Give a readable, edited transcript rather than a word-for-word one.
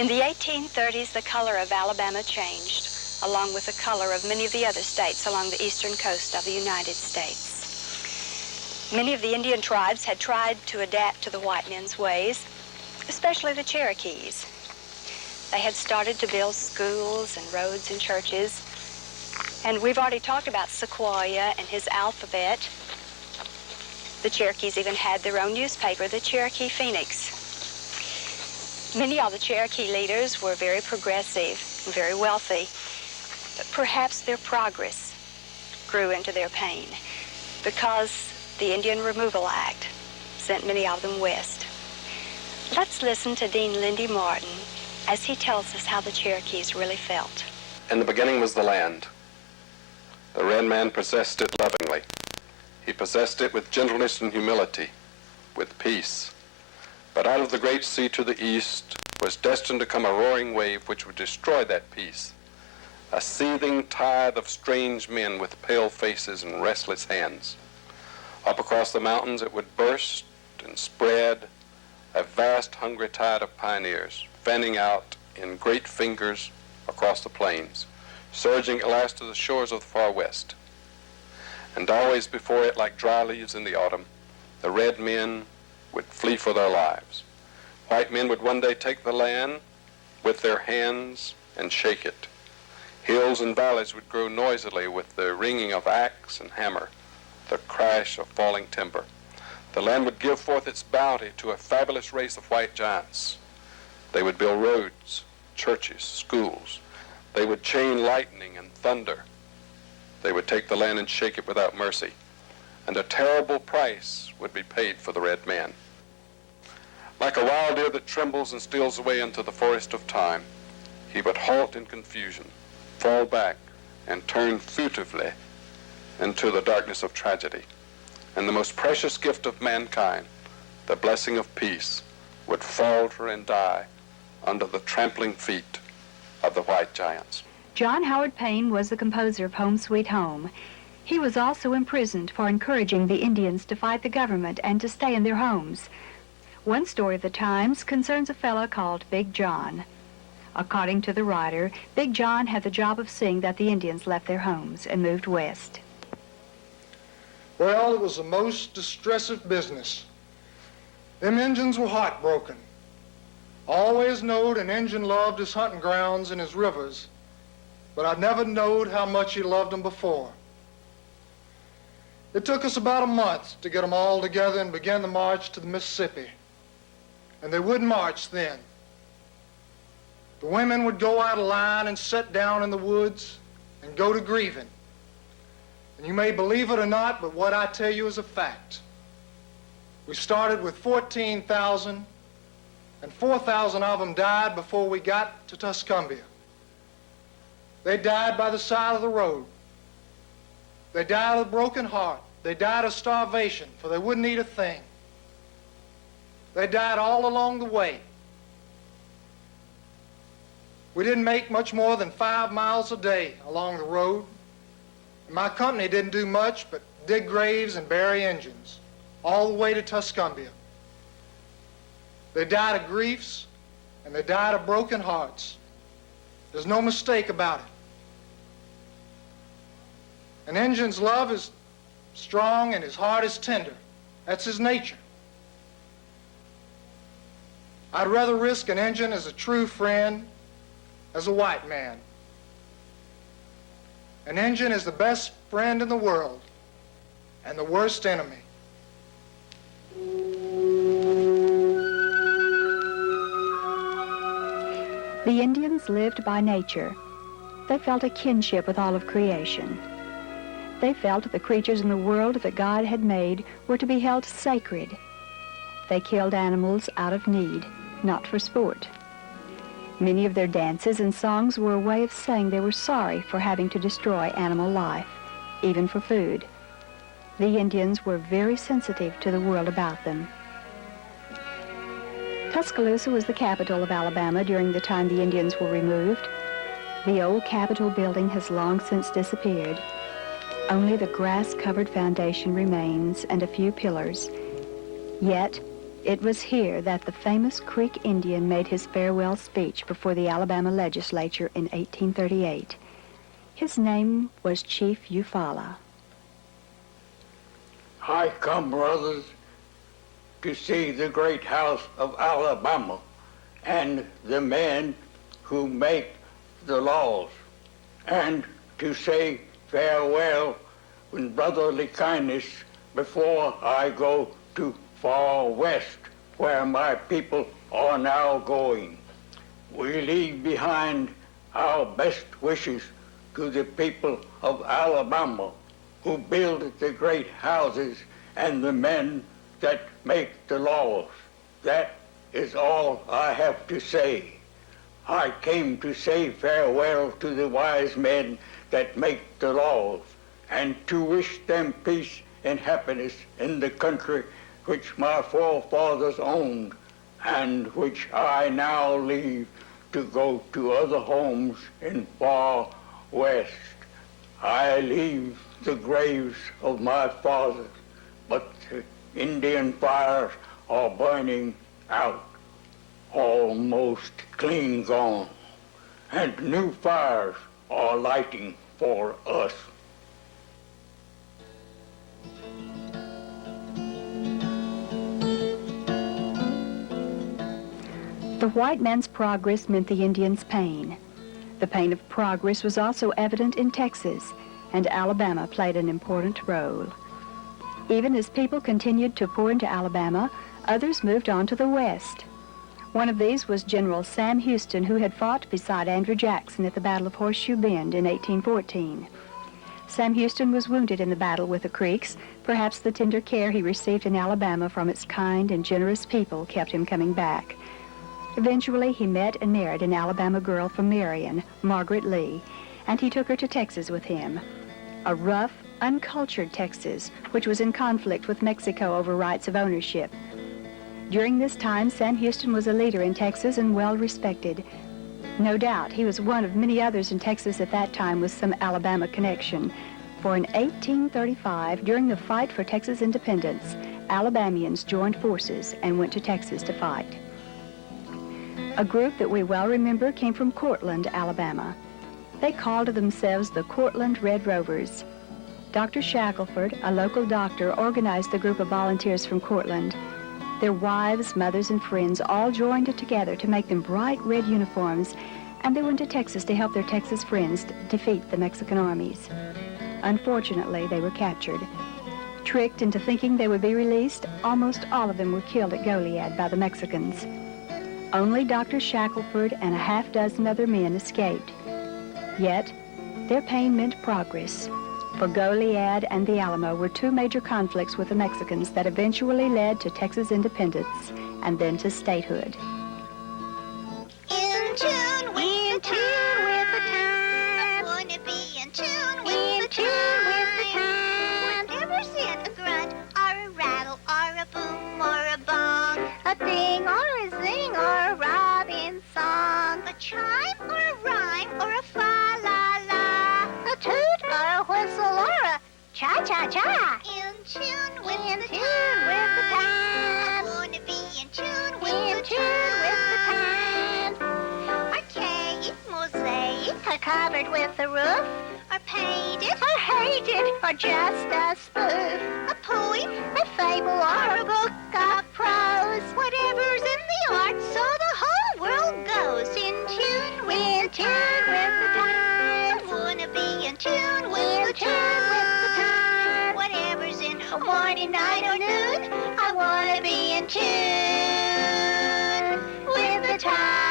In the 1830s, the color of Alabama changed, along with the color of many of the other states along the eastern coast of the United States. Many of the Indian tribes had tried to adapt to the white men's ways, especially the Cherokees. They had started to build schools and roads and churches, and we've already talked about Sequoyah and his alphabet. The Cherokees even had their own newspaper, the Cherokee Phoenix. Many of the Cherokee leaders were very progressive, very wealthy, but perhaps their progress grew into their pain because the Indian Removal Act sent many of them west. Let's listen to Dean Lindy Martin as he tells us how the Cherokees really felt. In the beginning was the land. The red man possessed it lovingly. He possessed it with gentleness and humility, with peace. But out of the great sea to the east was destined to come a roaring wave which would destroy that peace, a seething tide of strange men with pale faces and restless hands. Up across the mountains it would burst and spread, a vast hungry tide of pioneers, fanning out in great fingers across the plains, surging at last to the shores of the far west. And always before it, like dry leaves in the autumn, the red men would flee for their lives. White men would one day take the land with their hands and shake it. Hills and valleys would grow noisily with the ringing of axe and hammer, the crash of falling timber. The land would give forth its bounty to a fabulous race of white giants. They would build roads, churches, schools. They would chain lightning and thunder. They would take the land and shake it without mercy. And a terrible price would be paid for the red man. Like a wild deer that trembles and steals away into the forest of time, he would halt in confusion, fall back, and turn furtively into the darkness of tragedy. And the most precious gift of mankind, the blessing of peace, would falter and die under the trampling feet of the white giants. John Howard Payne was the composer of Home Sweet Home. He was also imprisoned for encouraging the Indians to fight the government and to stay in their homes. One story of the times concerns a fellow called Big John. According to the writer, Big John had the job of seeing that the Indians left their homes and moved west. Well, it was the most distressive business. Them Injuns were heartbroken. Always knowed an Injun loved his hunting grounds and his rivers, but I never knowed how much he loved them before. It took us about a month to get them all together and begin the march to the Mississippi. And they wouldn't march then. The women would go out of line and sit down in the woods and go to grieving. And you may believe it or not, but what I tell you is a fact. We started with 14,000, and 4,000 of them died before we got to Tuscumbia. They died by the side of the road. They died of a broken heart. They died of starvation, for they wouldn't eat a thing. They died all along the way. We didn't make much more than 5 miles a day along the road. And my company didn't do much but dig graves and bury Injuns all the way to Tuscumbia. They died of griefs and they died of broken hearts. There's no mistake about it. An Injun's love is strong and his heart is tender. That's his nature. I'd rather risk an Injun as a true friend as a white man. An Injun is the best friend in the world and the worst enemy. The Indians lived by nature. They felt a kinship with all of creation. They felt the creatures in the world that God had made were to be held sacred. They killed animals out of need, not for sport. Many of their dances and songs were a way of saying they were sorry for having to destroy animal life, even for food. The Indians were very sensitive to the world about them. Tuscaloosa was the capital of Alabama during the time the Indians were removed. The old Capitol building has long since disappeared. Only the grass-covered foundation remains and a few pillars. Yet, It was here that the famous Creek Indian made his farewell speech before the Alabama legislature in 1838. His name was Chief Eufaula. I come, brothers, to see the great house of Alabama and the men who make the laws, and to say farewell with brotherly kindness before I go to far west, where my people are now going. We leave behind our best wishes to the people of Alabama who build the great houses and the men that make the laws. That is all I have to say. I came to say farewell to the wise men that make the laws, and to wish them peace and happiness in the country which my forefathers owned, and which I now leave to go to other homes in far west. I leave the graves of my fathers, but the Indian fires are burning out, almost clean gone, and new fires are lighting for us. The white man's progress meant the Indians' pain. The pain of progress was also evident in Texas, and Alabama played an important role. Even as people continued to pour into Alabama, others moved on to the west. One of these was General Sam Houston, who had fought beside Andrew Jackson at the Battle of Horseshoe Bend in 1814. Sam Houston was wounded in the battle with the Creeks. Perhaps the tender care he received in Alabama from its kind and generous people kept him coming back. Eventually, he met and married an Alabama girl from Marion, Margaret Lee, and he took her to Texas with him. A rough, uncultured Texas, which was in conflict with Mexico over rights of ownership. During this time, Sam Houston was a leader in Texas and well respected. No doubt, he was one of many others in Texas at that time with some Alabama connection. For in 1835, during the fight for Texas independence, Alabamians joined forces and went to Texas to fight. A group that we well remember came from Cortland, Alabama. They called themselves the Cortland Red Rovers. Dr. Shackelford, a local doctor, organized the group of volunteers from Cortland. Their wives, mothers, and friends all joined together to make them bright red uniforms, and they went to Texas to help their Texas friends defeat the Mexican armies. Unfortunately, they were captured. Tricked into thinking they would be released, almost all of them were killed at Goliad by the Mexicans. Only Dr. Shackelford and a half-dozen other men escaped. Yet, their pain meant progress. For Goliad and the Alamo were two major conflicts with the Mexicans that eventually led to Texas independence and then to statehood. In tune with the time. I wanna be in tune with the time. Whatever's in a grunt or a rattle or a boom or a bong, a ding or a zing or a robin song, a chime or a rhyme or a fa-la-la, a toot or a whistle or a cha-cha-cha. In tune with the time. I wanna be in tune with the time. Archaic, mosaic, or covered with a roof, or painted, or hated, or just a spoof, a poem, a fable, or a book of prose. Whatever's in the arts, so the whole world goes in tune with the time. I wanna be in tune with the time. Whatever's in morning, night, or noon, I wanna be in tune with the time.